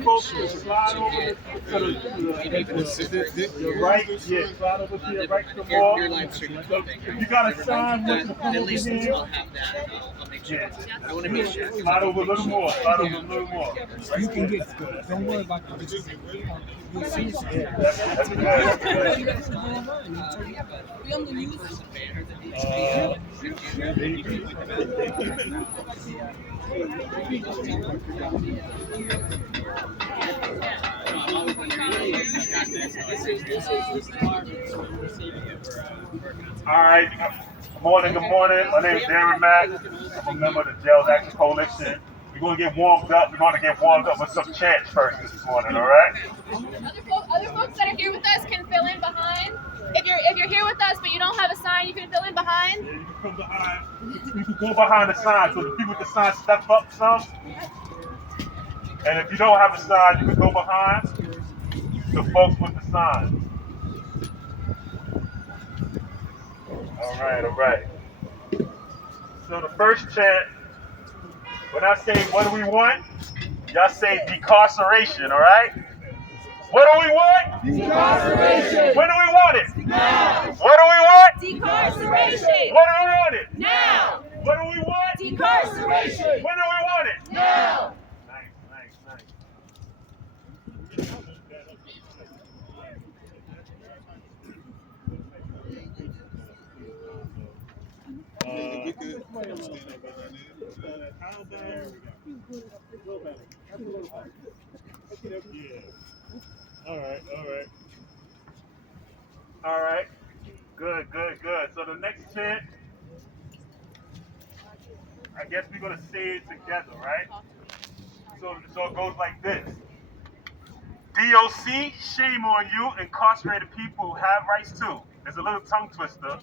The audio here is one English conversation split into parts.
folks to slide over to the right. Yeah, slide over to your right some more. So if you got a sign with the At over least here, I'll have that. I'll make sure. yeah. I want to make sure. Slide over a little more. Slide over a little more. You can get. Don't worry about the. You'll see it. That's good. That's good. We on the news. All right. Good morning. Good morning. My name is Darren Mack. I'm a member of the Jails Action Coalition. We're going to get warmed up. We're going to get warmed up with some chants first this morning. All right. Other folks that are here with us can fill in behind. If you're here with us but you don't have a sign, you can fill in behind. Yeah, you can come behind. You can go behind the sign so the people with the sign step up some. And if you don't have a sign, you can go behind the folks with the sign. All right, all right. So the first chant, when I say what do we want, y'all say decarceration, all right? What do we want? Decarceration. When do we want it? Now. What do we want? Decarceration. What do we want it? Now. What do we want? Decarceration. When do we want it? Now. Nice, nice, nice. How about yeah. All right, all right. All right. Good, good, good. So the next chant, I guess we're gonna say it together, right? So it goes like this. DOC, shame on you, incarcerated people have rights too. It's a little tongue twister.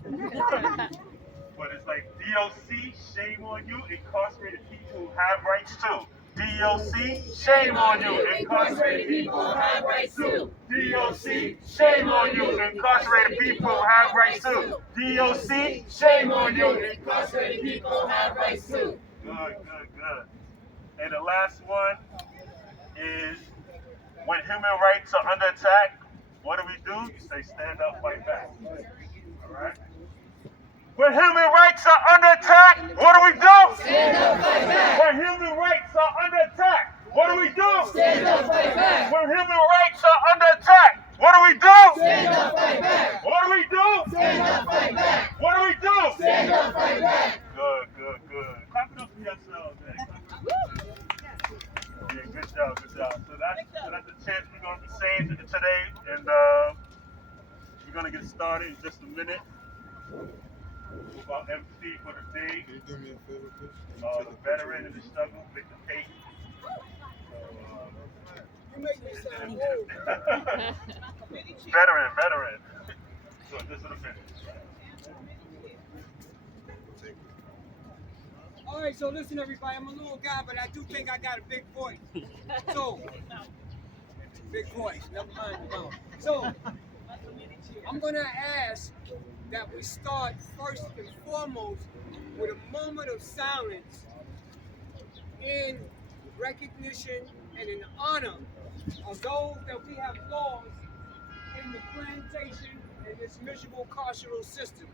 But it's like DOC, shame on you, incarcerated people have rights too. DOC, shame on you, incarcerated people have rights too. DOC, shame on you, incarcerated people have rights too. DOC, shame on you, incarcerated people have rights too. Good, good, good. And the last one is when human rights are under attack, what do? You say stand up, fight back. All right? When human rights are under attack, what do? Stand up, fight back. When human rights are under attack, what do? Stand up, fight back. When human rights are under attack, what do? Stand up, fight back. What do? Stand up, fight back. What do? Stand up, fight back. Good, good, good. Clap it up for yourselves, man. Yeah, good job, good job. So that's the chant we're going to be saying today, and we're going to get started in just a minute. With our MC for the day, Can you do me a favor, please? the veteran in the struggle, Victor Payton. You make me sound old. Veteran. So just in a minute. All right, so listen, everybody. I'm a little guy, but I do think I got a big voice. So, big voice. Never mind the mouth. So, I'm gonna ask that we start first and foremost with a moment of silence in recognition and in honor of those that we have lost in the plantation and this miserable carceral system,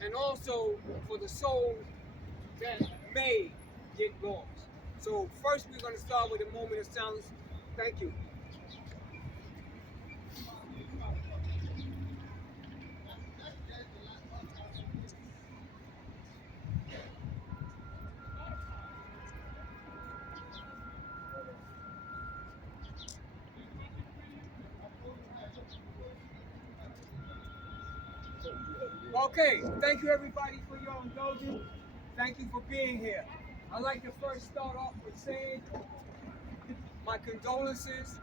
and also for the souls that may get lost. So first we're going to start with a moment of silence. Thank you. Okay, thank you everybody for your indulgence. Thank you for being here. I'd like to first start off with saying my condolences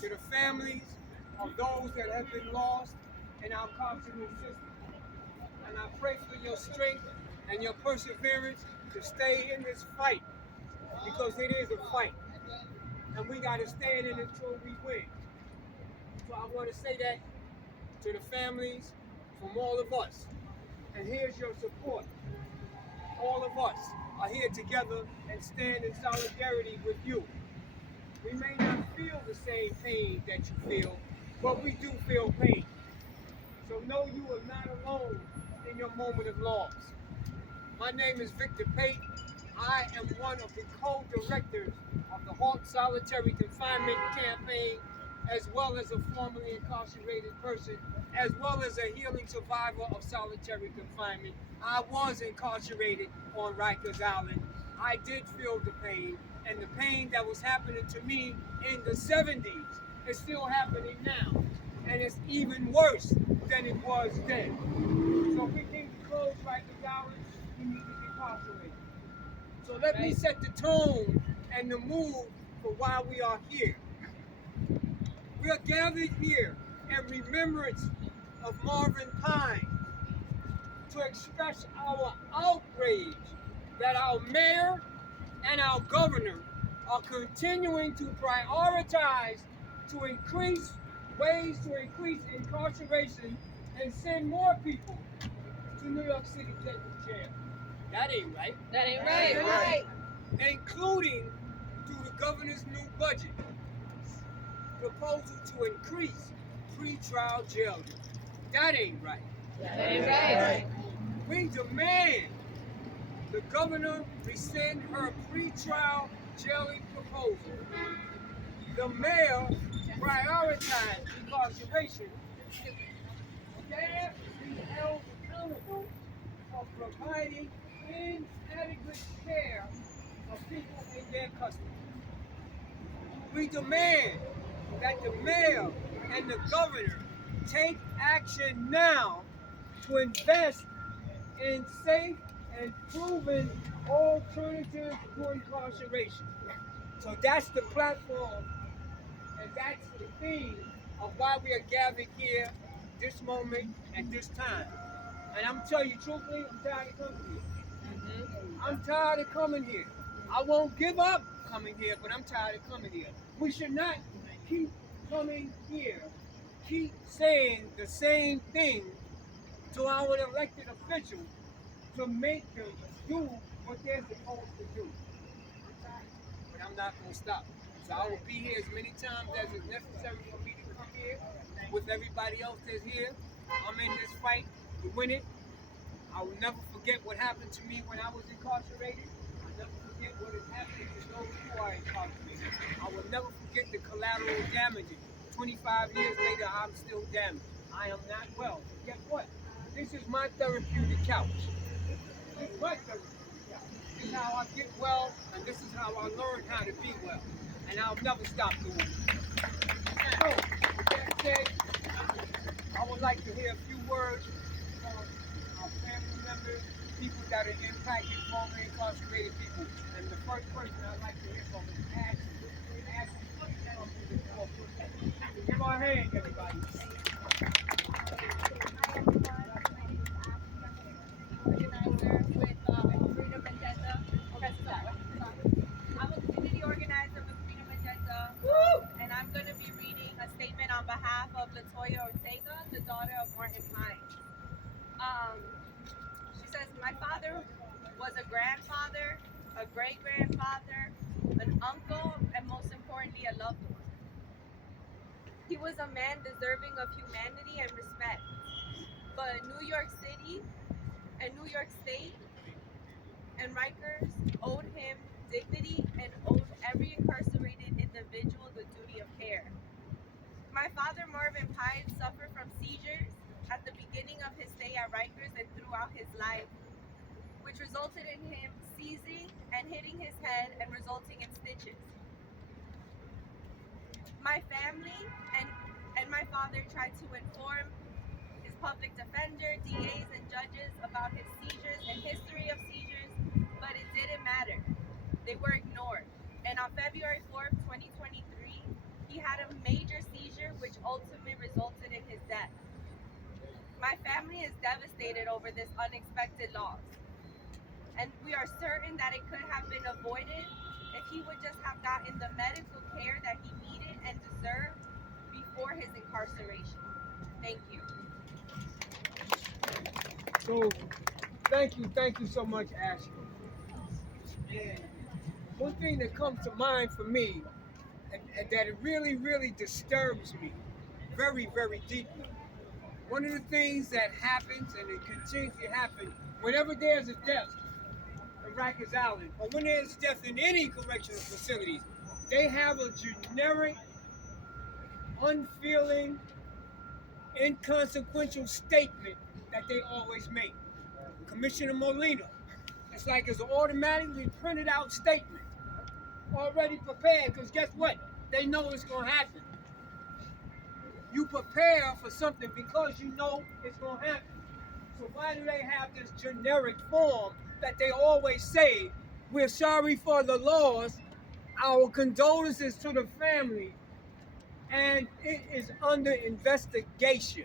to the families of those that have been lost in our carceral system. And I pray for your strength and your perseverance to stay in this fight, because it is a fight. And we got to stay in it until we win. So I want to say that to the families from all of us. And here's your support. All of us are here together and stand in solidarity with you. We may not feel the same pain that you feel, but we do feel pain. So know you are not alone in your moment of loss. My name is Victor Pate. I am one of the co-directors of the Halt Solitary Confinement Campaign, as well as a formerly incarcerated person, as well as a healing survivor of solitary confinement. I was incarcerated on Rikers Island. I did feel the pain, and the pain that was happening to me in the 70s is still happening now, and it's even worse than it was then. So we need to close Rikers Island. We need to incarcerate. So let me set the tone and the mood for why we are here. We are gathered here in remembrance of Marvin Pine to express our outrage that our mayor and our governor are continuing to prioritize to increase ways to increase incarceration and send more people to New York City Jail. That ain't right. That ain't right. Including through the governor's new budget proposal to increase pre-trial jail. That ain't right. That ain't right. We demand the governor rescind her pre-trial jailing proposal. The mayor prioritize incarceration. Dare be held accountable for providing inadequate care of people in their custody. We demand that the mayor and the governor take action now to invest in safe and proven alternatives to incarceration. So that's the platform and that's the theme of why we are gathered here this moment at this time. And I'm telling you truthfully, I'm tired of coming here. I'm tired of coming here. I won't give up coming here, but I'm tired of coming here. We should not keep coming here, keep saying the same thing to our elected officials to make them do what they're supposed to do. But I'm not going to stop. So I will be here as many times as is necessary for me to come here with everybody else that's here. I'm in this fight to win it. I will never forget what happened to me when I was incarcerated. I'll never forget what is happening to those who are incarcerated. I will never forget the collateral damages. 25 years later, I'm still damaged. I am not well. But guess what? This is my therapeutic couch. This is my therapeutic couch. This is how I get well, and this is how I learn how to be well. And I'll never stop doing it. So, with that said, I would like to hear a few words from our family members, people that are impacted, formerly incarcerated people. And the first person I'd like to hear from is Ashley. Ashley, come to the floor. Give our hand, everybody. Organizer with Freedom Agenda. I'm a community organizer with Freedom Agenda, and I'm going to be reading a statement on behalf of Latoya Ortega, the daughter of Martin Pine. She says, my father was a grandfather, a great-grandfather, an uncle, and most importantly, a loved one. He was a man deserving of humanity and respect, but New York City and New York State and Rikers owed him dignity and owed every incarcerated individual the duty of care. My father, Marvin Pine, suffered from seizures at the beginning of his stay at Rikers and throughout his life, which resulted in him seizing and hitting his head and resulting in stitches. My family and my father tried to inform his public defender, DAs, and judges about his seizures and history of seizures, but it didn't matter. They were ignored. And on February 4th, 2023, he had a major seizure which ultimately resulted in his death. My family is devastated over this unexpected loss. And we are certain that it could have been avoided if he would just have gotten the medical care that he needed and deserved before his incarceration. Thank you. So, thank you so much, Ashley. And one thing that comes to mind for me, and and that it really, really disturbs me very, very deeply. One of the things that happens, and it continues to happen, whenever there's a death in Rikers Island, or when there's a death in any correctional facilities, they have a generic, unfeeling, inconsequential statement that they always make. Commissioner Molina, it's like it's an automatically printed out statement, already prepared, because guess what? They know it's going to happen. You prepare for something because you know it's going to happen. So why do they have this generic form that they always say, we're sorry for the loss, our condolences to the family, and it is under investigation.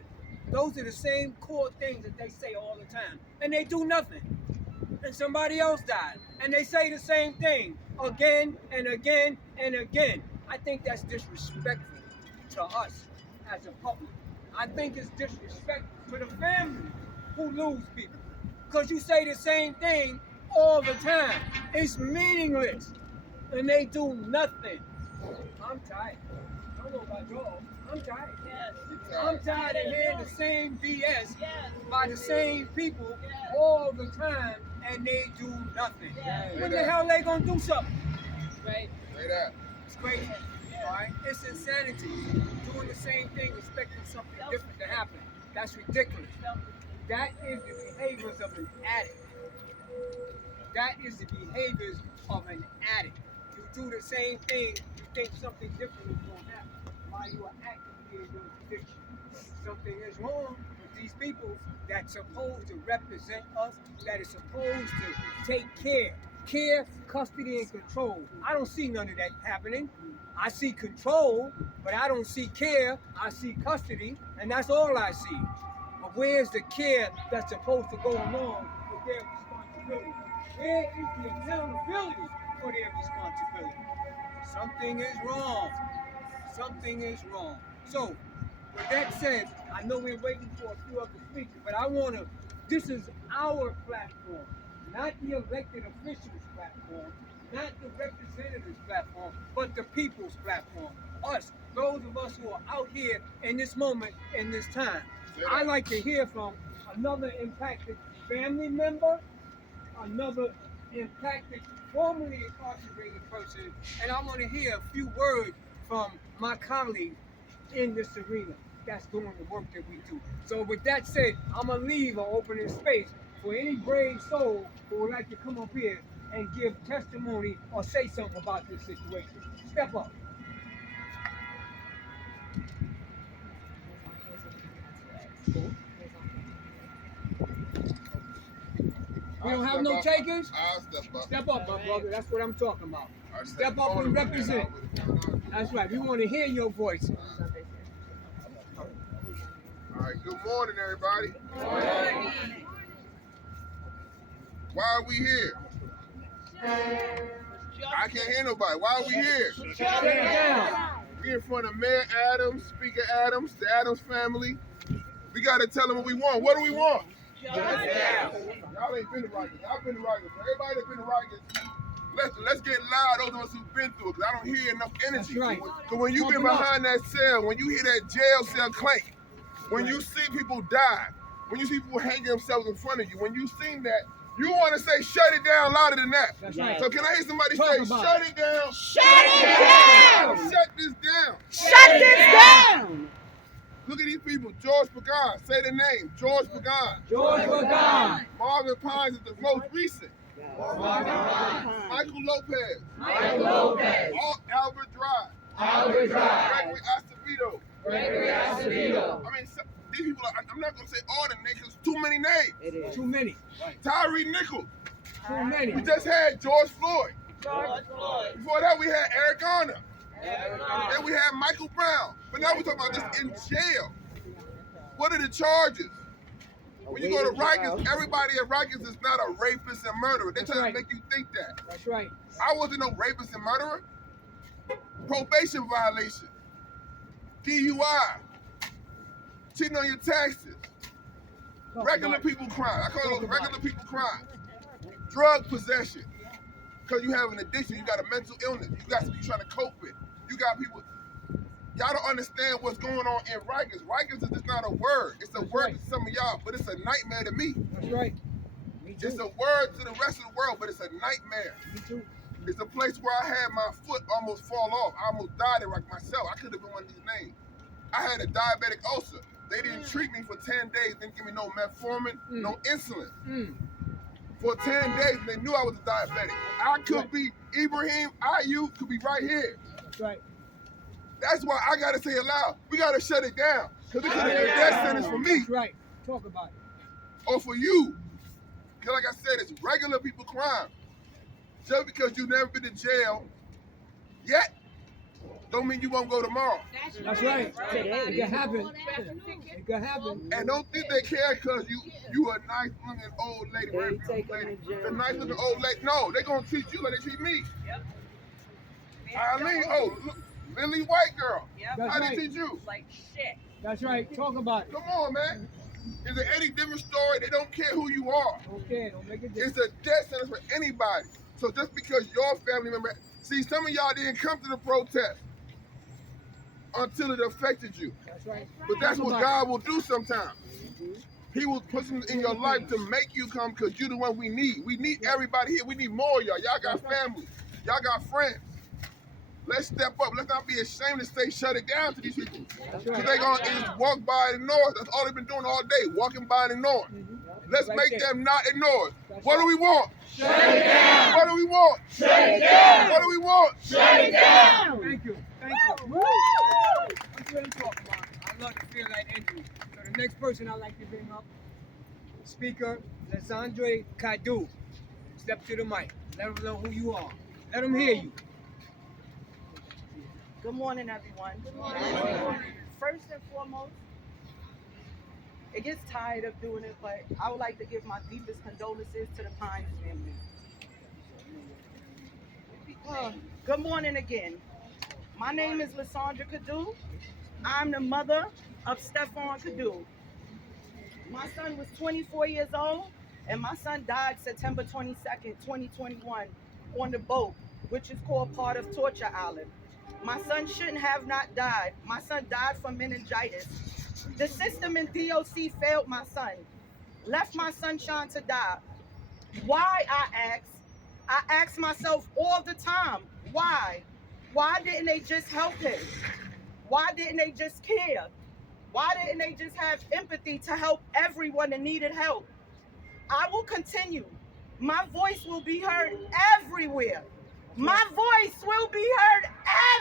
Those are the same core things that they say all the time. And they do nothing. And somebody else died. And they say the same thing again and again and again. I think that's disrespectful to us as a public. I think it's disrespectful to the family who lose people. Because you say the same thing all the time. It's meaningless. And they do nothing. I'm tired. I don't know about y'all. I'm tired. Yes. I'm tired of hearing the same BS Yes. by the same people all the time, and they do nothing. Yes. When the hell they gonna do something? Right. Say that. It's crazy. All right? It's insanity. Doing the same thing, expecting something different to happen. That's ridiculous. That is the behaviors of an addict. That is the behaviors of an addict. You do the same thing, you think something different is going to happen while you are actively in your addiction. Something is wrong with these people that's supposed to represent us, that is supposed to take care, custody, and control. I don't see none of that happening. I see control, but I don't see care. I see custody, and that's all I see. But where's the care that's supposed to go along with their responsibility? Where is the accountability for their responsibility? Something is wrong. Something is wrong. So, with that said, I know we're waiting for a few other speakers, but this is our platform, not the elected officials' platform, not the representatives' platform, but the people's platform. Us, those of us who are out here in this moment, in this time. I like to hear from another impacted family member, another impacted, formerly incarcerated person, and I want to hear a few words from my colleagues in this arena that's doing the work that we do. So with that said, I'm going to leave an opening space for any brave soul who would like to come up here and give testimony or say something about this situation. Step up. We don't have no takers? I'll step up. Step up, my brother. That's what I'm talking about. I Step up and represent. That's right. We want to hear your voice. All right, good morning, everybody. Good morning. Why are we here? I can't hear nobody. Why are we here? Shut it down. We in front of Mayor Adams, Speaker Adams, the Adams family. We got to tell them what we want. What do we want? Y'all ain't been to Rikers. I've been to Rikers. So everybody that's been to Rikers, let's get loud, those of us who've been through it, because I don't hear enough energy. That's right. So when you've been behind that cell, when you hear that jail cell clank, when you see people die, when you see people hang themselves in front of you, when you seen that, you want to say, shut it down louder than that. That's right. So can I hear somebody Talk say, about shut it down? Shut it down! Shut this down. Shut this down! Look at these people. George Pagan. Say the name. George Pagan. George Pagan. Marvin Pines is the most recent. Marvin Pines. Michael Lopez. Michael Lopez. Albert Drive. Albert Drive. Gregory Acevedo. Gregory Acevedo. I mean, these people, I'm not going to say all the names, because too many names. It is. Too many. Tyree Nichols. Too many. We just had George Floyd. George Floyd. Before that, we had Eric Garner. Eric Then we had Michael Brown. But now we're talking about this in jail. What are the charges? When you go to Rikers, everybody at Rikers is not a rapist and murderer. They're trying to make you think that. That's right. I wasn't no rapist and murderer. Probation violation. DUI. Cheating on your taxes. Regular people crime. I call those regular people crime. Drug possession. Because you have an addiction, you got a mental illness. You got something you're trying to cope with. You got people. Y'all don't understand what's going on in Rikers. Rikers is just not a word. It's a word to some of y'all, but it's a nightmare to me. That's right. Me too. It's a word to the rest of the world, but it's a nightmare. Me too. It's a place where I had my foot almost fall off. I almost died there like myself. I could have been one of these names. I had a diabetic ulcer. They didn't treat me for 10 days. Didn't give me no metformin, no insulin. For 10 days, they knew I was a diabetic. I could be Ibrahim Ayub could be right here. That's right. That's why I gotta say it loud. We gotta shut it down. Because it could have been a death sentence for me. That's right. Talk about it. Or for you. Because like I said, it's regular people crime. Just because you've never been to jail yet, don't mean you won't go tomorrow. That's right. It can happen. It can happen. And don't think they care because you a nice looking old lady. A nice looking old lady. No, they're gonna treat you like they treat me. Eileen, look, Lily White girl. That's How right. they treat you? Like shit. That's right. Talk about it. Come on, man. It's an any different story. They don't care who you are. Okay, don't make it different. It's a death sentence for anybody. So just because your family member, see, some of y'all didn't come to the protest until it affected you. That's right. But that's what God will do sometimes. He will put something in your life to make you come because you're the one we need. We need everybody here. We need more of y'all. Y'all got family. Y'all got friends. Let's step up. Let's not be ashamed to say shut it down to these people. Because they're going to just walk by and ignore us. That's all they've been doing all day, walking by and ignoring. Let's make them not ignore us. What do we want? Shut it down. What do we want? Shut it down. What do we want? Shut it down. Thank you. Thank you. Woo! That's what I'm talking about. I love to feel that energy. So the next person I'd like to bring up, Speaker Lesandre Cadu. Step to the mic. Let them know who you are. Let them hear you. Good morning, everyone. Good morning. First and foremost, it gets tired of doing it, but I would like to give my deepest condolences to the Pines family. Good morning again. My name is Lysandra Cadu. I'm the mother of Stephon Cadu. My son was 24 years old, and my son died September 22nd, 2021, on the boat, which is called part of Torture Island. My son shouldn't have not died. My son died from meningitis. The system in DOC failed my son, left my sunshine to die. Why, I ask myself all the time, why? Why didn't they just help him? Why didn't they just care? Why didn't they just have empathy to help everyone that needed help? I will continue. My voice will be heard everywhere. My voice will be heard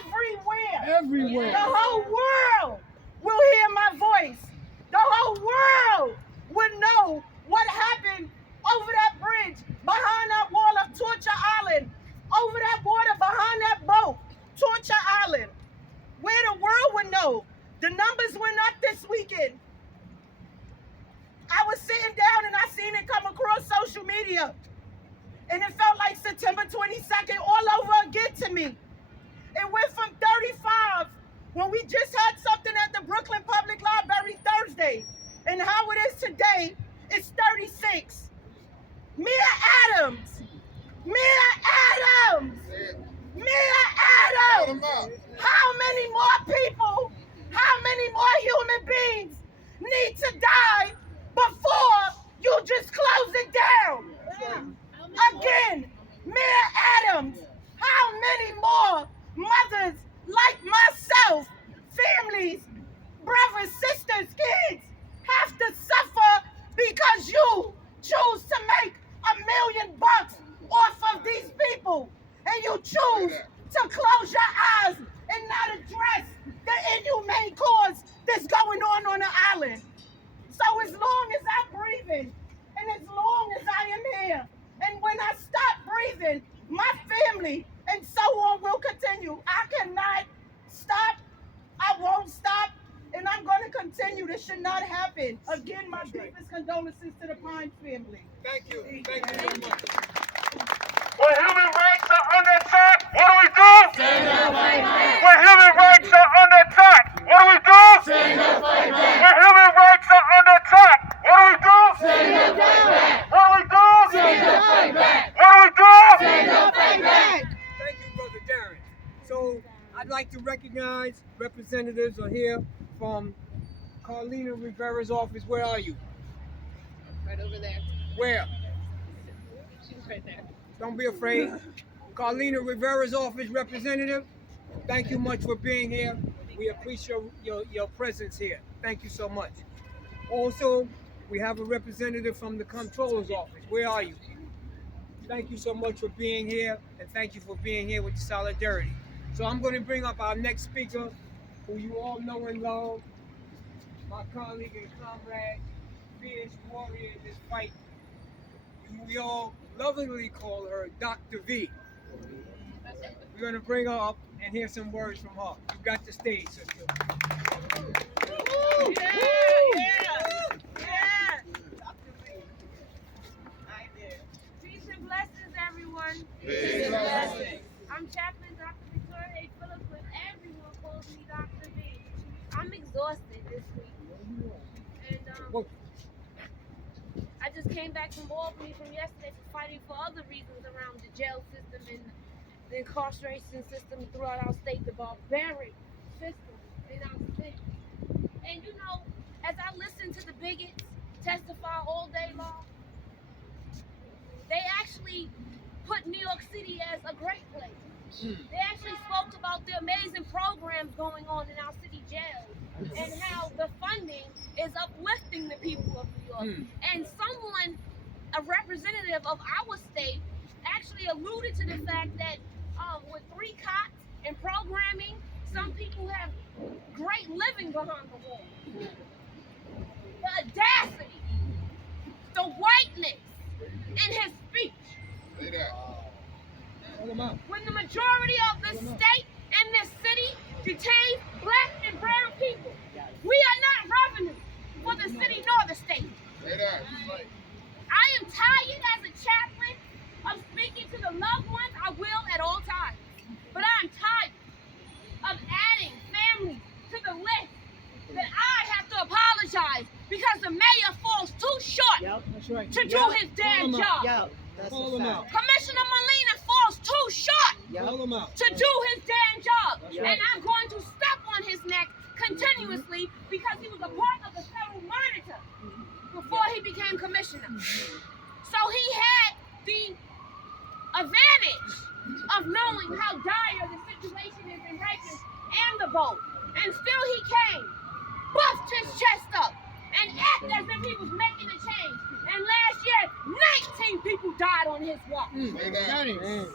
everywhere. Everywhere. The whole world will hear my voice. The whole world will know what happened over that bridge, behind that wall of Torture Island, over that water, behind that boat, Torture Island, where the world would know. The numbers went up this weekend. I was sitting down and I seen it come across social media. And it felt like September 22nd all over again to me. It went from 35, when we just had something at the Brooklyn Public Library Thursday, and how it is today, it's 36. Mia Adams! Mia Adams! Mia Adams! How many more people, how many more human beings need to die before you just close it down? Again, Mia Adams, how many more mothers like myself, families, brothers, sisters, kids, have to suffer because you choose to make $1 million off of these people, and you choose to close your eyes and not address the inhumane cause that's going on the island? So as long as I'm breathing, and as long as I am here, and when I stop breathing, my family and so on will continue. I cannot stop. I won't stop. And I'm going to continue. This should not happen. Again, my deepest condolences to the Pine family. Thank you. Thank you very much. When human rights are under attack, what do we do? Stand up, fight back. When human rights are under attack, what do we do? Stand up, fight back. When human rights are under attack, what do we do? Stand up, fight back. What do we do? Stand up, fight back. What do we do? Stand up, fight back. Thank you, Brother Darren. So I'd like to tonight's representatives are here from Carlina Rivera's office. Where are you? Right over there. Where? She's right there. Don't be afraid. Carlina Rivera's office representative, thank you much for being here. We appreciate your presence here. Thank you so much. Also, we have a representative from the comptroller's office. Where are you? Thank you so much for being here, and thank you for being here with the solidarity. So I'm going to bring up our next speaker, who you all know and love, my colleague and comrade, fierce warrior in this fight. We all lovingly call her Dr. V. We're going to bring her up and hear some words from her. You got the stage, sister. Peace and blessings, everyone. Peace and blessings. I'm Chaplain Dr. Victoria A. Phillips, but everyone calls me Dr. V. I'm exhausted this week. And I just came back from Albany from yesterday for fighting for other reasons around the jail system and the incarceration system throughout our state, the barbaric system in our state. And you know, as I listen to the bigots testify all day long, they actually put New York City as a great place. They actually spoke about the amazing programs going on in our city jails and how the funding is uplifting the people of New York. And someone, a representative of our state, actually alluded to the fact that with 3 cots and programming, some people have great living behind the wall. The audacity, the whiteness in his speech. Say that. When the majority of the state and this city detains black and brown people, we are not revenue for the city nor the state. Say that. I am tired as a chaplain of speaking to the loved ones I will at all times. But I'm tired of adding families to the list that I have to apologize because the mayor falls too short to do his damn job. Commissioner Molina falls too short to do his damn job. And I'm going to step on his neck continuously because he was a part of the federal monitor before he became commissioner. So he had the advantage of knowing how dire the situation is in Rikers and the boat. And still he came, buffed his chest up, and acted as if he was making a change. And last year, 19 people died on his walk. Say that. 19.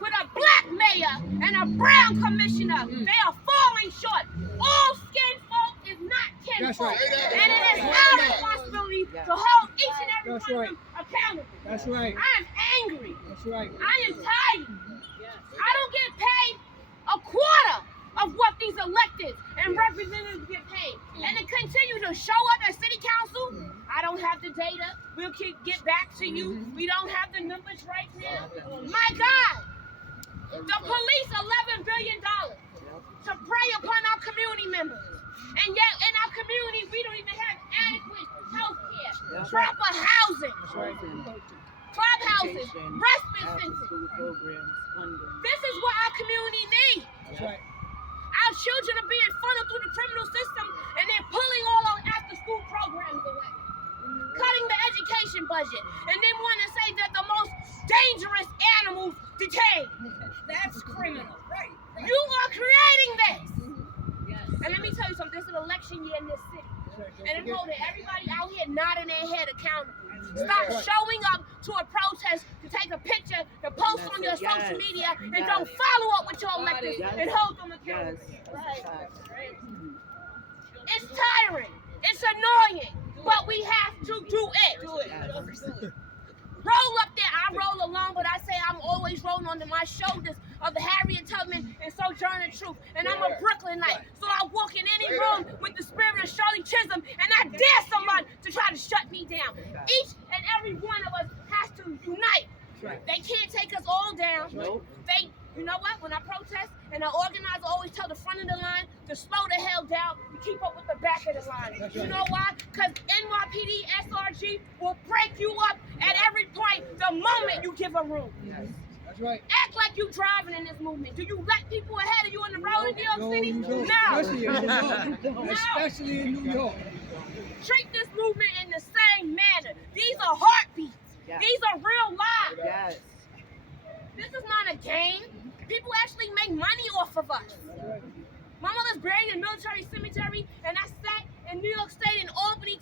With a black mayor and a brown commissioner, they are falling short. All skin folk is not kinfolk. Right. And it is our responsibility to hold each and every one of them accountable. That's right. I am angry. That's right. I am tired. I don't get paid a quarter of what these electeds and representatives get paid. And to continue to show up at city council, I don't have the data. We'll get back to you. We don't have the numbers right now. My God, the police $11 billion to prey upon our community members. And yet in our community, we don't even have adequate health care, proper housing, clubhouses, respite centers. This is what our community needs. Our children are being funneled through the criminal system and they're pulling all our after-school programs away, cutting the education budget, and then want to say that the most dangerous animals detained. That's criminal, right? You are creating this. And let me tell you something, this is an election year in this city. And I'm holding everybody out here nodding their head accountable. Stop showing up to a protest to take a picture, to post on your social media, and don't follow up with your electors and hold them accountable. It's tiring. It's annoying. But we have to do it. Roll up there. I roll along, but I say I'm always rolling onto my shoulders of the Harriet Tubman and Sojourner Truth. And I'm a Brooklynite. So I walk in any room with the spirit of Shirley Chisholm, and I dare someone to try to shut me down. Each and every one of us has to unite. They can't take us all down. You know what? When I protest and I organize, I always tell the front of the line to slow the hell down to keep up with the back of the line. You know why? Because NYPD, SRG will break you up at every point the moment you give a room. That's right. Act like you driving in this movement. Do you let people ahead of you on the road in New York No, City? you don't. No. Especially in New York. No. Especially in New York. Treat this movement in the same manner. These are heartbeats. Yes. These are real lives. Yes. This is not a game. People actually make money off of us. My mother's buried in a military cemetery, and I sat in New York State in Albany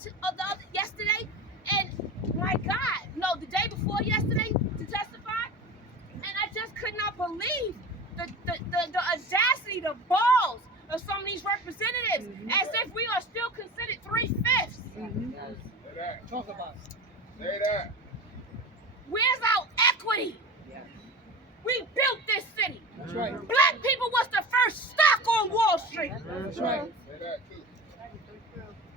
yesterday, and my God, no, the day before yesterday to testify, and I just could not believe the audacity, the balls of some of these representatives, as if we are still considered 3/5. Say that. Talk about it. Say that. Where's our equity? We built this city. That's right. Black people was the first stock on Wall Street. That's right. Say that too.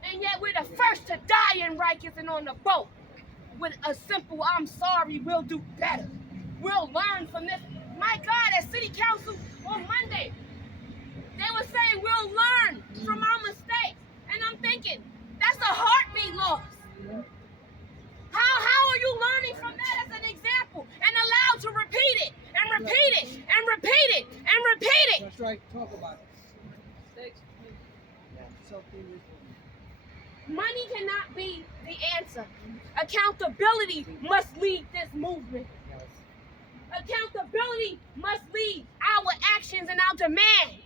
And yet we're the first to die in Rikers and on the boat with a simple, I'm sorry, we'll do better. We'll learn from this. My God, at City Council on Monday, they were saying we'll learn from our mistakes. And I'm thinking, that's a heartbeat loss. How are you learning from that as an example and allowed to repeat it and repeat it and repeat it and repeat it? That's right. Talk about it. Something is Money cannot be the answer. Accountability must lead this movement. Accountability must lead our actions and our demands.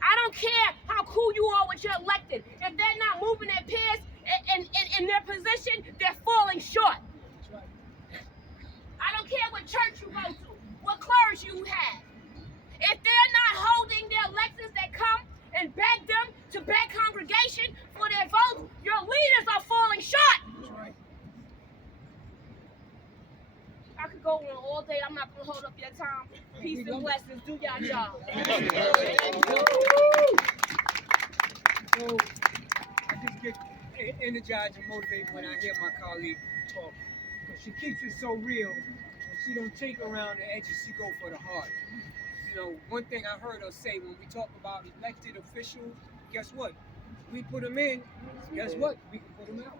I don't care how cool you are with your elected. If they're not moving their peers in their position, they're falling short. I don't care what church you go to, what clergy you have. If they're not holding their electeds that come and beg them to beg congregation for their votes, your leaders are falling short. right. I could go on all day. I'm not going to hold up your time. Peace and blessings. Do y'all job. So I just get energized and motivated when I hear my colleague talk. Because she keeps it so real, and she don't take around the edges, she go for the heart. You know, one thing I heard her say when we talk about elected officials, guess what? We put them in, guess what? We can put them out.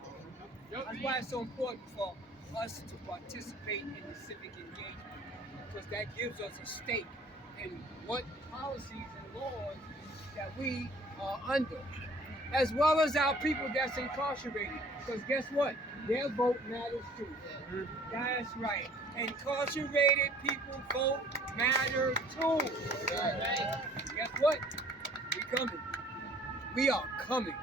That's why it's so important for us to participate in the civic engagement, because that gives us a stake in what policies and laws that we are under, as well as our people that's incarcerated. Because guess what? Their vote matters too. That's right. Incarcerated people vote matter too. Guess what? We coming. We are coming.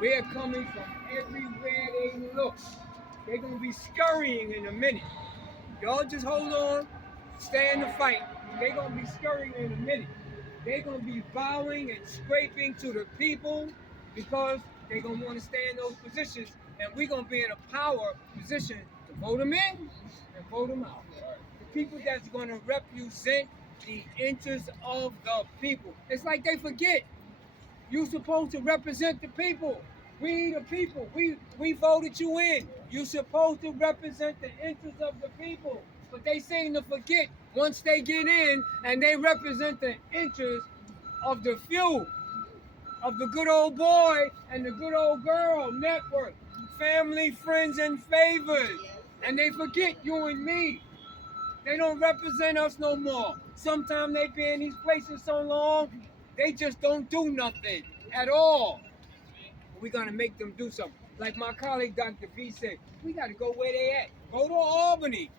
We're coming from everywhere they look. They're gonna be scurrying in a minute. Y'all just hold on, stay in the fight. They're gonna be scurrying in a minute. They're gonna be bowing and scraping to the people because they're gonna want to stay in those positions, and we're gonna be in a power position to vote them in and vote them out. The people that's gonna represent the interests of the people. It's like they forget. You're supposed to represent the people. We the people. We voted you in. You're supposed to represent the interests of the people. But they seem to forget once they get in and they represent the interests of the few, of the good old boy and the good old girl network, family, friends, and favors. And they forget you and me. They don't represent us no more. Sometimes they be in these places so long, they just don't do nothing at all. We're gonna make them do something. Like my colleague Dr. V said, we gotta go where they at. Go to Albany.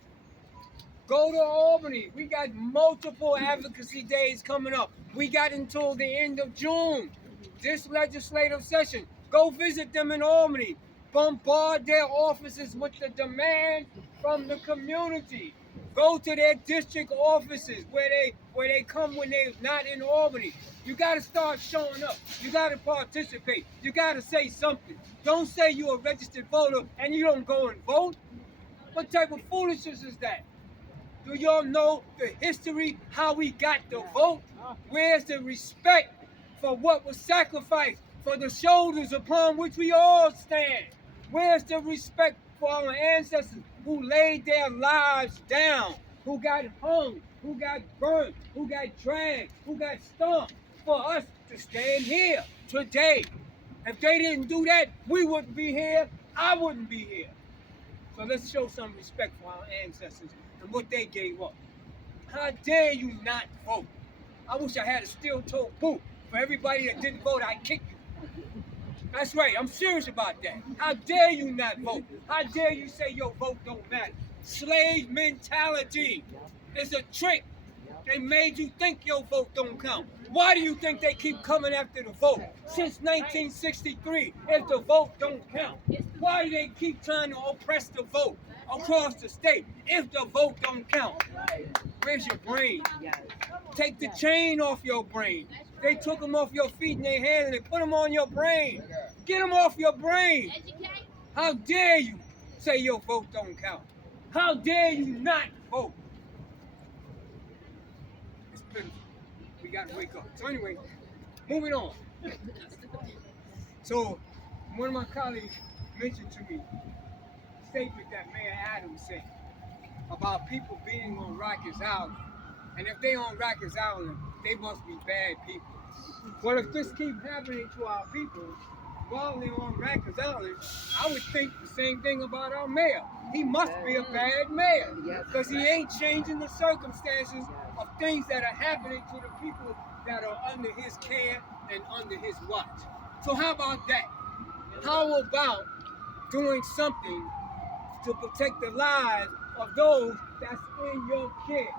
Go to Albany. We got multiple advocacy days coming up. We got until the end of June. This legislative session. Go visit them in Albany. Bombard their offices with the demand from the community. Go to their district offices where they come when they're not in Albany. You got to start showing up. You got to participate. You got to say something. Don't say you're a registered voter and you don't go and vote. What type of foolishness is that? Do y'all know the history, how we got the vote? Where's the respect for what was sacrificed, for the shoulders upon which we all stand? Where's the respect for our ancestors who laid their lives down, who got hung, who got burnt, who got dragged, who got stomped for us to stand here today? If they didn't do that, we wouldn't be here. I wouldn't be here. So let's show some respect for our ancestors and what they gave up. How dare you not vote? I wish I had a steel-toe boot. For everybody that didn't vote, I'd kick you. That's right, I'm serious about that. How dare you not vote? How dare you say your vote don't matter? Slave mentality. It's a trick. They made you think your vote don't count. Why do you think they keep coming after the vote? Since 1963, if the vote don't count. Why do they keep trying to oppress the vote across the state if the vote don't count? Where's your brain? Take the chain off your brain. They took them off your feet and their hands and they put them on your brain. Get them off your brain. How dare you say your vote don't count? How dare you not vote? It's pitiful. We got to wake up. So anyway, moving on. So one of my colleagues mentioned to me a statement that Mayor Adams said about people being on Rikers Island. And if they on Rikers Island, they must be bad people. Well, if this keeps happening to our people while they're on Rikers Island, I would think the same thing about our mayor. He must be a bad mayor because he ain't changing the circumstances of things that are happening to the people that are under his care and under his watch. So how about that? How about doing something to protect the lives of those that's in your care?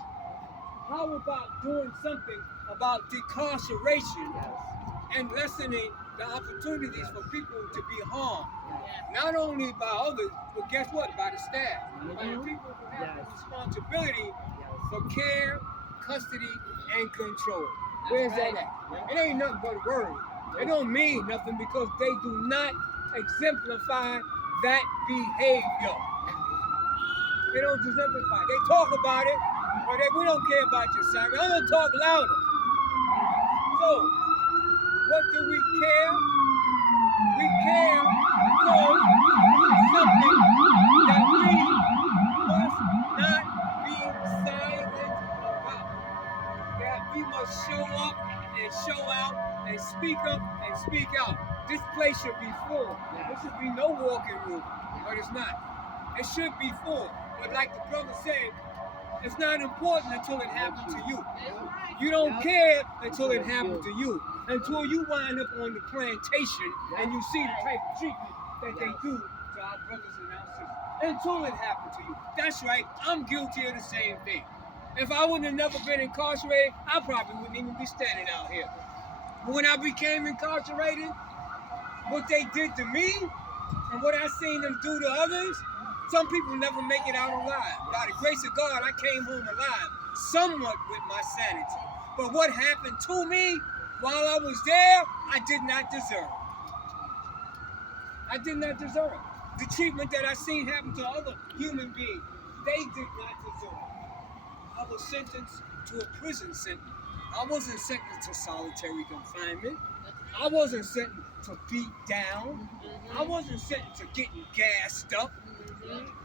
How about doing something about decarceration and lessening the opportunities for people to be harmed? Not only by others, but guess what? By the staff. By the people who have the responsibility for care, custody, and control. Where's that at? It ain't nothing but a word. It don't mean nothing because they do not exemplify that behavior. They don't exemplify. They talk about it, but we don't care about your side. I'm gonna talk louder. So, what do we care? We care because it's something that we must not be silent about. That we must show up and show out and speak up and speak out. This place should be full. There should be no walking room, but it's not. It should be full. But like the brother said, it's not important until it happens to you. You don't care until it happens to you. Until you wind up on the plantation and you see the type of treatment that they do to our brothers and our sisters. Until it happens to you. That's right, I'm guilty of the same thing. If I wouldn't have never been incarcerated, I probably wouldn't even be standing out here. But when I became incarcerated, what they did to me and what I seen them do to others, some people never make it out alive. By the grace of God, I came home alive, somewhat with my sanity. But what happened to me while I was there, I did not deserve. I did not deserve. The treatment that I seen happen to other human beings, they did not deserve. I was sentenced to a prison sentence. I wasn't sentenced to solitary confinement. I wasn't sentenced to beat down. I wasn't sentenced to getting gassed up.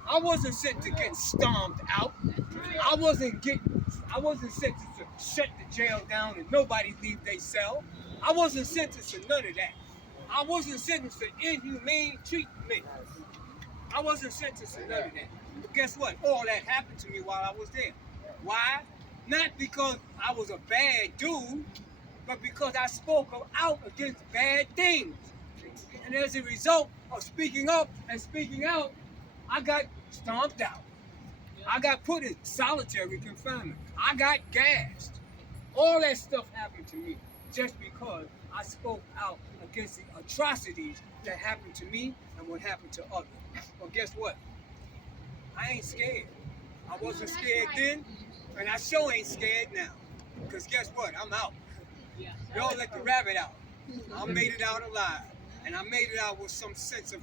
I wasn't sentenced to getting stomped out. I wasn't sentenced to shut the jail down and nobody leave their cell. I wasn't sentenced to none of that. I wasn't sentenced to inhumane treatment. I wasn't sentenced to none of that. But guess what? All that happened to me while I was there. Why? Not because I was a bad dude, but because I spoke out against bad things. And as a result of speaking up and speaking out, I got stomped out. I got put in solitary confinement. I got gassed. All that stuff happened to me just because I spoke out against the atrocities that happened to me and what happened to others. Well, guess what? I ain't scared. I wasn't scared then, and I sure ain't scared now. Because guess what? I'm out. Y'all let the rabbit out. I made it out alive. And I made it out with some sense of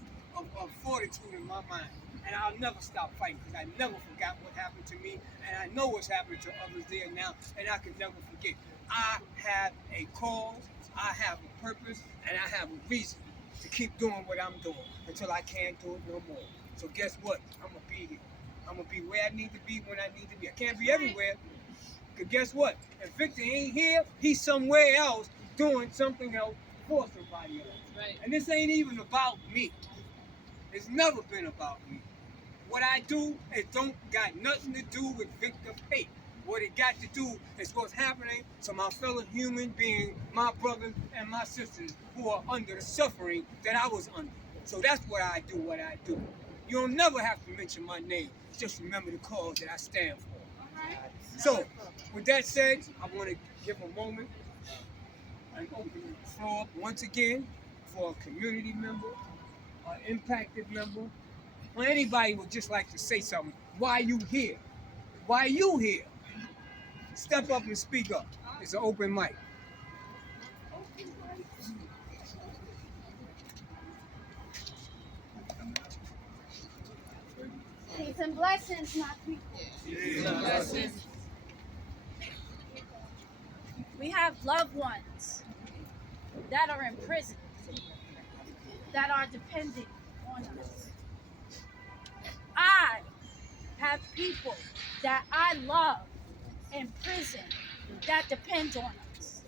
fortitude in my mind. And I'll never stop fighting because I never forgot what happened to me. And I know what's happening to others there now. And I can never forget. I have a cause, I have a purpose, and I have a reason to keep doing what I'm doing until I can't do it no more. So guess what? I'm going to be here. I'm going to be where I need to be when I need to be. I can't be everywhere. Because guess what? If Victor ain't here, he's somewhere else doing something else for somebody else. Right. And this ain't even about me. It's never been about me. What I do, it don't got nothing to do with Victor Fate. what it got to do is what's happening to my fellow human beings, my brothers and my sisters who are under the suffering that I was under. So that's what I do. You'll never have to mention my name. Just remember the cause that I stand for. So, with that said, I want to give a moment and open the floor up once again for a community member, an impacted member, or anybody would just like to say something. Why you here? Why you here? Step up and speak up. It's an open mic. Peace and blessings, my people. We have loved ones that are in prison, that are dependent on us. I have people that I love in prison that depend on us.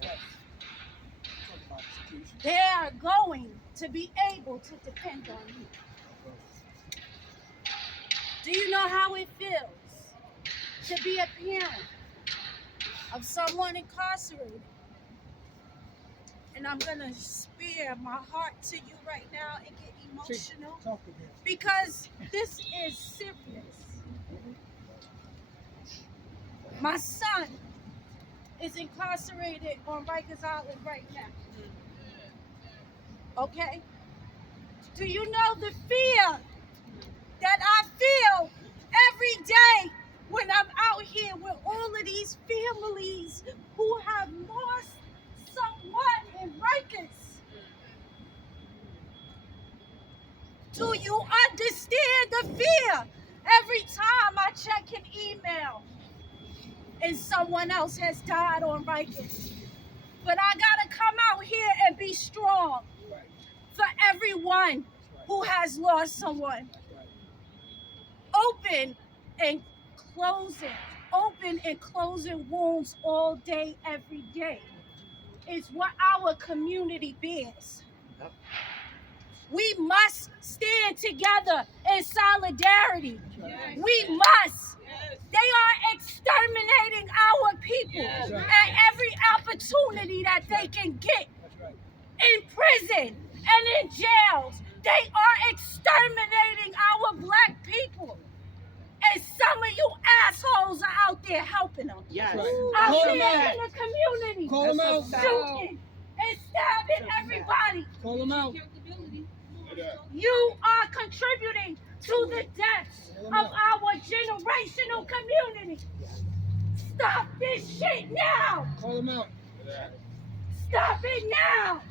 They are going to be able to depend on you. Do you know how it feels to be a parent of someone incarcerated? And I'm going to spare my heart to you right now and get emotional because this is serious. My son is incarcerated on Rikers Island right now. Okay? Do you know the fear that I feel every day when I'm out here with all of these families who have lost someone in Rikers? Do you understand the fear? Every time I check an email and someone else has died on Rikers. But I gotta come out here and be strong for everyone who has lost someone. Open and closing wounds all day, every day is what our community bears. We must stand together in solidarity. We must. They are exterminating our people at every opportunity that they can get. In prison and in jails, they are exterminating our black people. And some of you assholes are out there helping them. Yes. Out there in the community. Call them out. Shooting and stabbing everybody. Call them out. You are contributing to the deaths of our generational community. Stop this shit now. Call them out. Stop it now.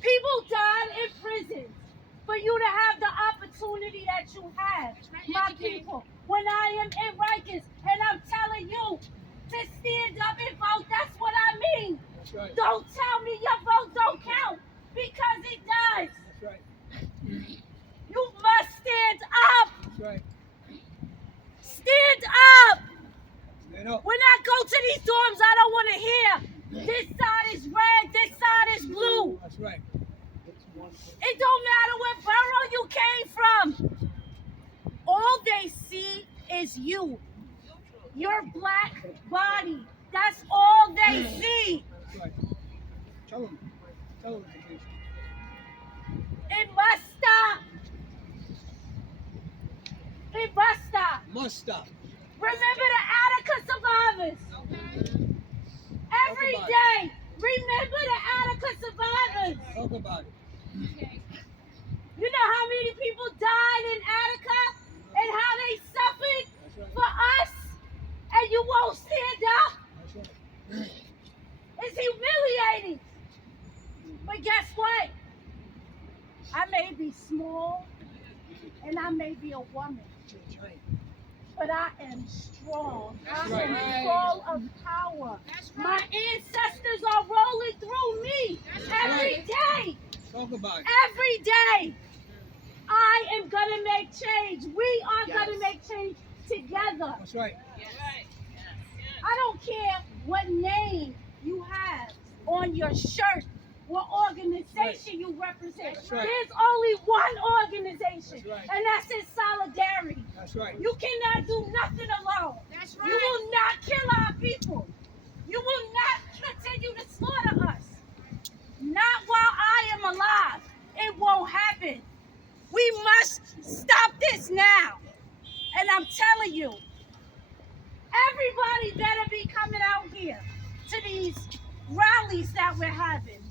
People died in prison for you to have the opportunity that you have, my people. When I am in Rikers and I'm telling you to stand up and vote, that's what I mean. Right. Don't tell me your vote don't count, because it does. That's right. You must stand up. That's right. Stand up. Stand up. When I go to these dorms, I don't want to hear this side is red, this side is blue. That's right. It don't matter what borough you came from. All they see is you. Your black body. That's all they see. That's right. Tell them. It must stop. It must stop. Must stop. Remember the Attica survivors. Every day, remember the Attica survivors. Talk about it. You know how many people died in Attica and how they suffered for us, and you won't stand up? It's humiliating. But guess what? I may be small and I may be a woman, but I am strong. I am full of power. My ancestors are rolling through me every day. Talk about it. Every day. I am going to make change. We are going to make change together. That's right. I don't care what name you have on your shirt, what organization you represent. That's right. There's only one organization, That's right. and that's in solidarity. That's right. You cannot do nothing alone. That's You will not kill our people. You will not continue to slaughter us. Not while I am alive. It won't happen. We must stop this now. And I'm telling you, everybody better be coming out here to these rallies that we're having.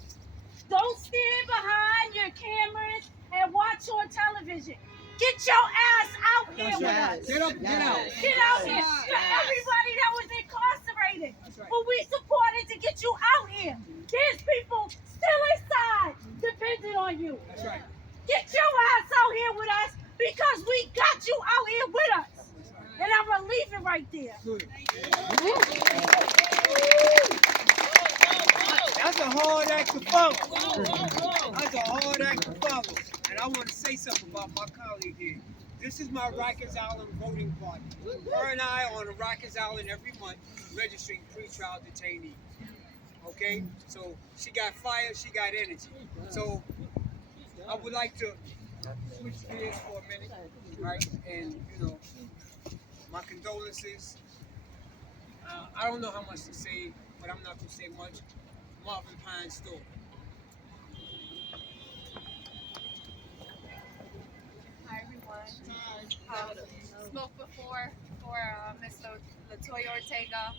Don't stand behind your cameras and watch on television. Get your ass out here That's with right. us. Get up, get out. Get out here. For everybody that was incarcerated, That's right. who we supported to get you out here. There's people still inside depending on you. That's right. Get your ass out here with us because we got you out here with us. And I'm going to leave it right there. Good. That's a hard act to follow. That's a hard act to follow. And I want to say something about my colleague here. This is my Rikers Island voting party. Her and I are on Rikers Island every month registering pretrial detainees. Okay? So she got fire, she got energy. So I would like to switch gears for a minute, right? And, you know, my condolences. I don't know how much to say, but I'm not going to say much. Marvin Pine's story. Hi everyone. Spoke before for Ms. Latoya Ortega.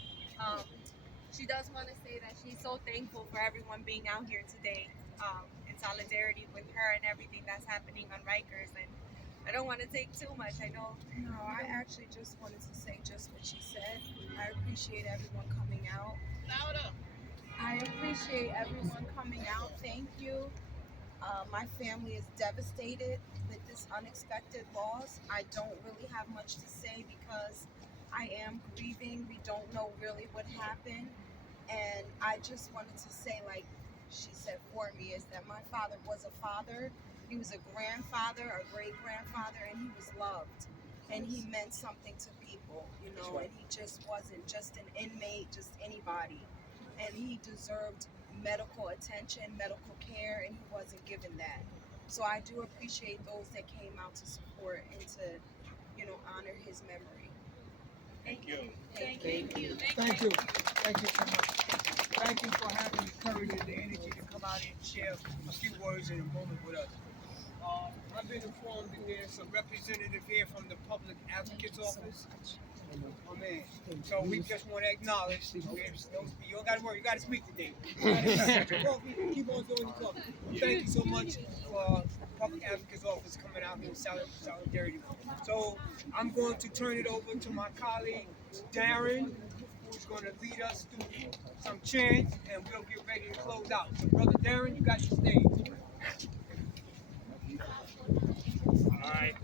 She does want to say that she's so thankful for everyone being out here today in solidarity with her and everything that's happening on Rikers. And I don't want to take too much. I know. No, I actually just wanted to say just what she said. I appreciate everyone coming out. I appreciate everyone coming out. Thank you. My family is devastated with this unexpected loss. I don't really have much to say because I am grieving. We don't know really what happened. And I just wanted to say, like she said for me, is that my father was a father. He was a grandfather, a great-grandfather, and he was loved. And he meant something to people, you know, and he just wasn't just an inmate, just anybody. And he deserved medical attention, medical care, and he wasn't given that. So I do appreciate those that came out to support and to, you know, honor his memory. Thank you. Thank you. Thank you so much. Thank you for having the courage and the energy to come out and share a few words in a moment with us. I've been informed that there's a representative here from the Public Advocate's Office. Oh man. So we just want to acknowledge, you don't got to worry, you got to speak today. Keep on doing your talking. Thank you so much for Public Advocate's Office coming out here in solidarity. So I'm going to turn it over to my colleague, Darren, who's going to lead us through some chants, and we'll get ready to close out. So Brother Darren, you got the stage. Alright.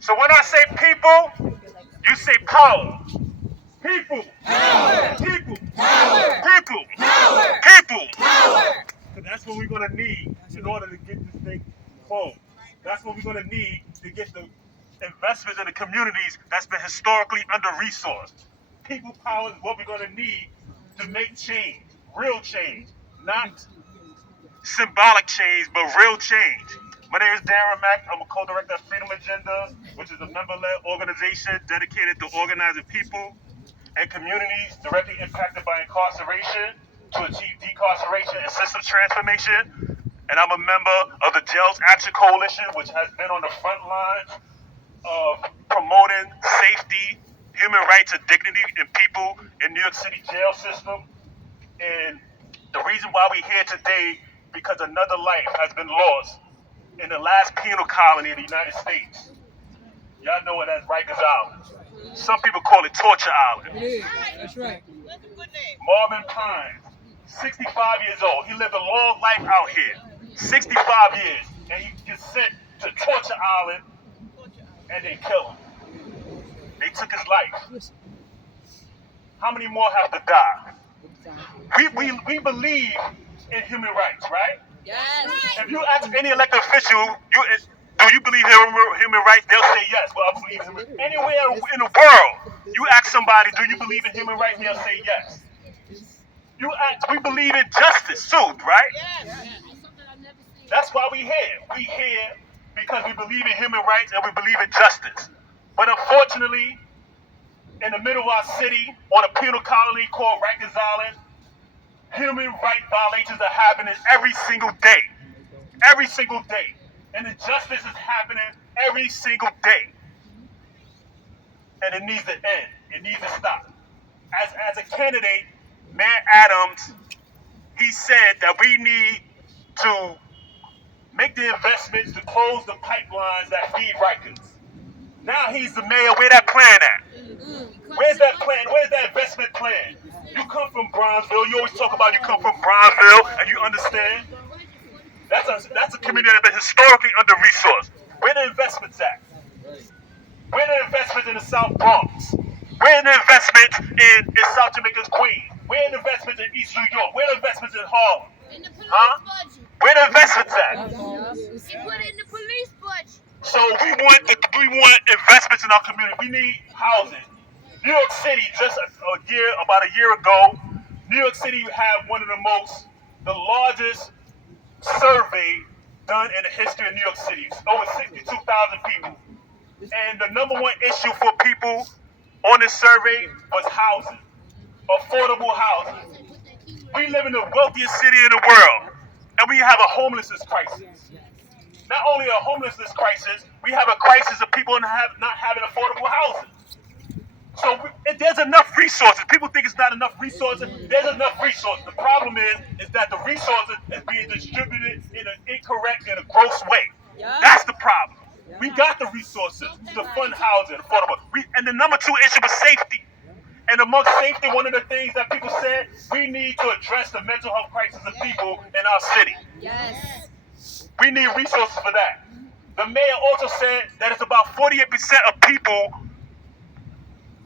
So when I say people, you say power. People. Power. People. Power. People. Power. People. Power. So that's what we're going to need in order to get this thing forward. That's what we're going to need to get the investments in the communities that's been historically under-resourced. People power is what we're going to need to make change, real change, not symbolic change, but real change. My name is Darren Mack. I'm a co-director of Freedom Agenda, which is a member-led organization dedicated to organizing people and communities directly impacted by incarceration to achieve decarceration and systems transformation. And I'm a member of the Jails Action Coalition, which has been on the front lines of promoting safety, human rights, and dignity in people in New York City jail system. And the reason why we're here today, because another life has been lost in the last penal colony in the United States. Y'all know it as Rikers Island. Some people call it Torture Island. It is. That's right. Marvin Pine, 65 years old. He lived a long life out here, 65 years, and he gets sent to Torture Island, and they kill him. They took his life. How many more have to die? We believe in human rights, right? Yes. If you ask any elected official, do you believe in human rights? They'll say yes. Well, I believe in human rights. Anywhere in the world, you ask somebody, do you believe in human rights? They'll say yes. You ask, we believe in justice too, right? Yes. That's why we here. We here because we believe in human rights and we believe in justice. But unfortunately, in the middle of our city, on a penal colony called Rikers Island, human rights violations are happening every single day. Every single day. And injustice is happening every single day. And it needs to end. It needs to stop. As a candidate, Mayor Adams, he said that we need to make the investments to close the pipelines that feed Rikers. Now he's the mayor. Where that plan at? Where's that plan? Where's that investment plan? You come from Bronzeville. You always talk about you come from Bronzeville, and you understand. That's a community that's been historically under-resourced. Where the investments at? Where the investments in the South Bronx? Where the investments in South Jamaica's Queens? Where the investments in East New York? Where the investments in Harlem? In the police budget. Where the investments at? He put it in the police budget. So we want investments in our community. We need housing. New York City, just about a year ago, New York City had one of the largest survey done in the history of New York City. Over 62,000 people. And the number one issue for people on this survey was housing. Affordable housing. We live in the wealthiest city in the world, and we have a homelessness crisis. Not only a homelessness crisis, we have a crisis of people not having affordable housing. So there's enough resources. People think it's not enough resources. There's enough resources. The problem is that the resources is being distributed in an incorrect and a gross way. That's the problem. We got the resources to fund housing, affordable. And the number two issue was safety. And amongst safety, one of the things that people said, we need to address the mental health crisis of people in our city. Yes. We need resources for that. The mayor also said that it's about 48% of people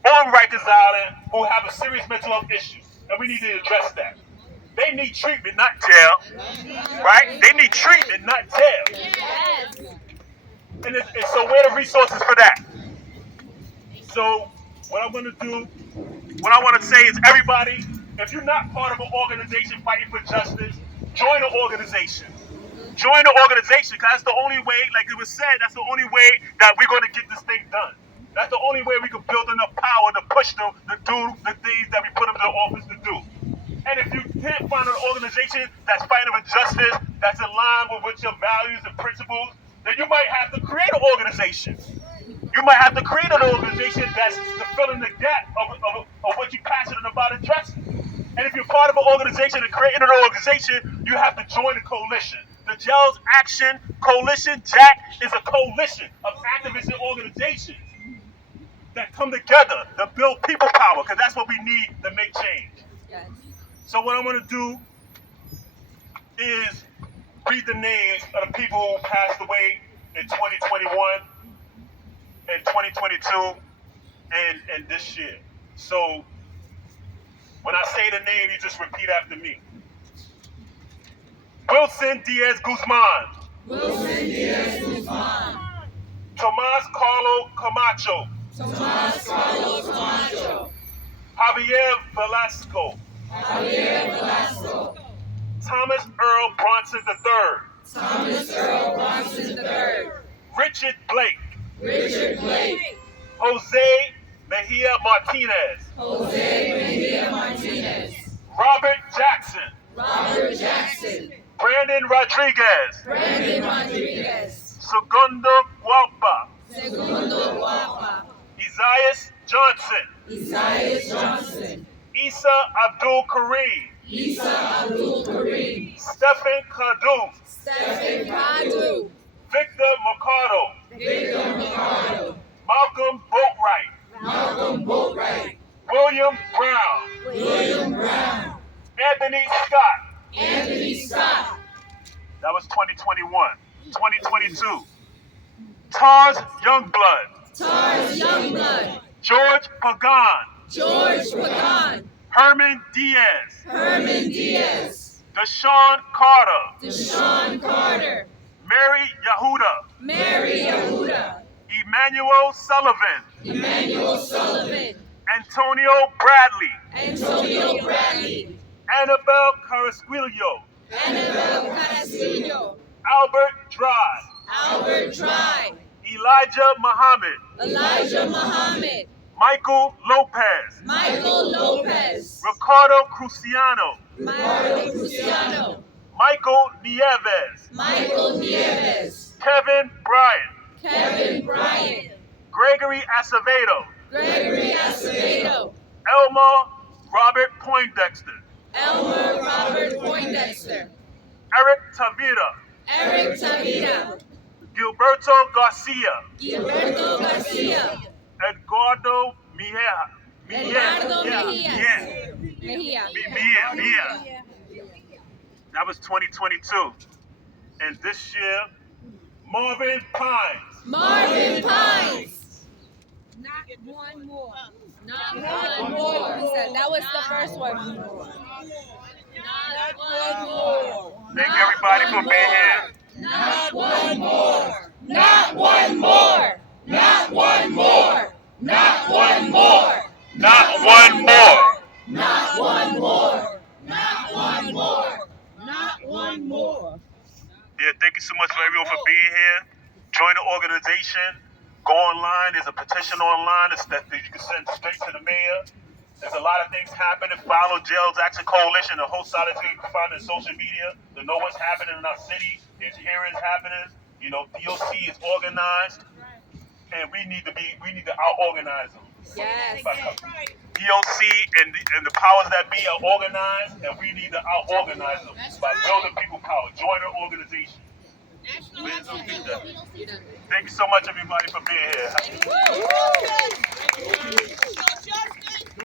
on Rikers Island who have a serious mental health issue. And we need to address that. They need treatment, not jail. Right? They need treatment, not jail. Yes. And so where are the resources for that? So what I'm going to do, what I want to say is everybody, if you're not part of an organization fighting for justice, join an organization. Join the organization, because that's the only way, like it was said, that's the only way that we're going to get this thing done. That's the only way we can build enough power to push them to do the things that we put them in the office to do. And if you can't find an organization that's fighting for justice, that's in line with your values and principles, then you might have to create an organization. You might have to create an organization that's to fill in the gap of what you're passionate about addressing. And if you're part of an organization and creating an organization, you have to join a coalition. The Gels Action Coalition, JAC, is a coalition of activists and organizations that come together to build people power, because that's what we need to make change. Yes. So what I'm going to do is read the names of the people who passed away in 2021 and 2022 and this year. So when I say the name, you just repeat after me. Wilson Diaz Guzman. Wilson Diaz Guzman. Tomas Carlo Camacho. Tomas Carlos Camacho. Javier Velasco. Javier Velasco. Thomas Earl Bronson III. Thomas Earl Bronson III. Richard Blake. Richard Blake. Jose Mejia Martinez. Jose Mejia Martinez. Robert Jackson. Robert Jackson. Brandon Rodriguez. Brandon Rodriguez. Segundo Guapa. Segundo Guapa. Isaias Johnson. Isaias Johnson. Issa Abdul Kareem. Issa Abdul Kareem. Stephen Kadu. Stephen Kadu. Victor Mercado. Victor Mercado. Malcolm Boatwright. Malcolm Boatwright. William Brown. William Brown. Anthony Scott. Anthony Scott. That was 2021. 2022. Tars Youngblood. Tars Youngblood. George Pagan. George Pagan. Herman Diaz. Herman Diaz. Deshaun Carter. Deshaun Carter. Mary Yahuda. Mary Yahuda. Emmanuel Sullivan. Emmanuel Sullivan. Antonio Bradley. Antonio Bradley. Annabelle Carrasquillo. Annabelle Castillo. Albert Dry. Albert Dry. Elijah Muhammad. Elijah Muhammad. Michael Lopez. Michael Lopez. Ricardo Cruciano. Mario Cruciano. Michael Nieves. Michael Nieves. Kevin Bryant. Kevin Bryant. Gregory Acevedo. Gregory Acevedo. Elmer Robert Poindexter. Elmer Robert Poindexter. Eric Tavira. Eric Tavira. Gilberto Garcia. Gilberto Garcia. Eduardo Mejia. Eduardo Mejia. Mejia. That was 2022. And this year, Marvin Pines. Marvin Pines. Not one more. Not one more. He said that was the first one. Not one more. Thank you everybody for being here. Not one more. Not one more. Not one more. Not one more. Not one more. Not one more. Not one more. Not one more. Yeah, thank you so much for everyone for being here. Join the organization. Go online. There's a petition online that you can send straight to the mayor. There's a lot of things happening. Follow Jails Action Coalition, the whole solidarity you can find on social media to know what's happening in our city. There's hearings happening. You know, DOC is organized, and we need to out-organize them. Yes. DOC and the powers that be are organized, and we need to out-organize them by building people power. Join the organization. Thank you so much, everybody, for being here.